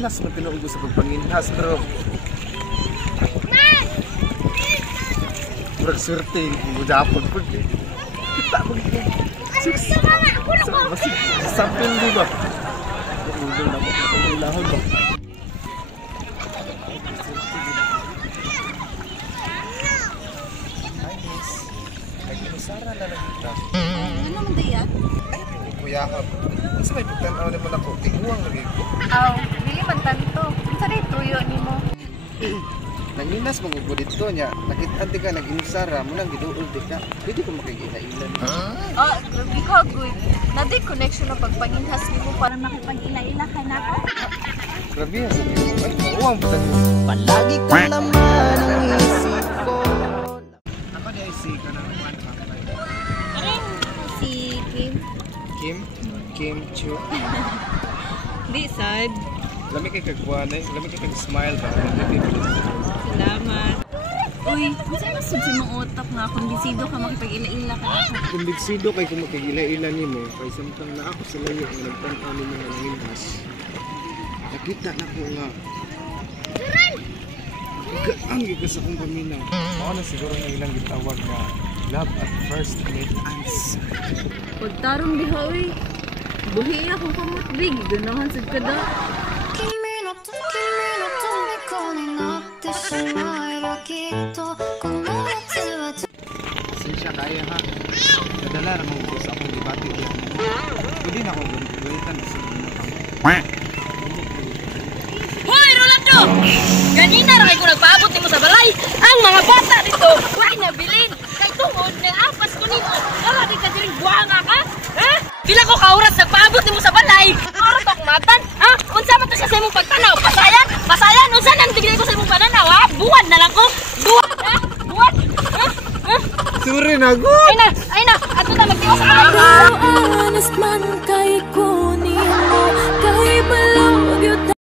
malas man tinuog sa pagpanginhas pero murag swerte gudapon pud kita mo gito sampil di ba ulo na mo ilahon ba Sara na lang kita. Ano naman diya? Ay, kuya ka. Sa may pagtanaw naman ako, tinguang lagi ko. Aw, dili man tanto. Unsa day tuyo nimo? Nanginas magugod dito niya. Nakita ka nag-inisara mo nang giduol di ka. Pwede ko makikilailan. Oh, grabe ka, good. Nadi connection na pagpanginhas nimo para makipag-ila-ila ka na ako. Grabe ha, sabi mo. Ay, mauwang pa tayo. Palagi ko naman ang isip ko. Ako di ay si ka na naman. Si Kim. Kim? Kim Chu. Di sad. Lami kay kagbuan eh. Lami kay kag-smile ba? Salamat. Uy, unsa na sud si mong utak nga kung bisido ka makipag-ila-ila ka na ako. Kung bigsido kay kung makikilailan ni mo, kay samtang na ako sa layo nga nagtanaw ni mga nanginhas. Nakita na ko nga. Gaanggi ka sa kong paminaw. Mao na siguro na ilang gitawag nga love at first glance. Pagtarong diha uy. Buhi akong kamutbig, ganahan sad ka da. 君の虜になってしまえばきっとこの夏は Sinsya kaya ha. Nadala na mong sa akong debate yan. Pwede na akong gamitan sa mga Hoy, Rolando! Ganina rin ko nagpaabot nimo sa balay. Ang mga bata dito, why nabilin? Kay tungod na apas ko nimo. Wala di ka diring buhanga ka? Ha? Pila ko kaurat nagpaabot nimo sa balay. Oras ako matan. Ha? Unsa man to sa imong pagtanaw? Pasayan? Pasayan? Unsa nang tigay ko sa imong pananaw? Ha? Buwan na lang ko. Buwan? Ha? Buwan? Ha? Ha? Suri na go! Ay na! Ay na! Ato na magtiwas sa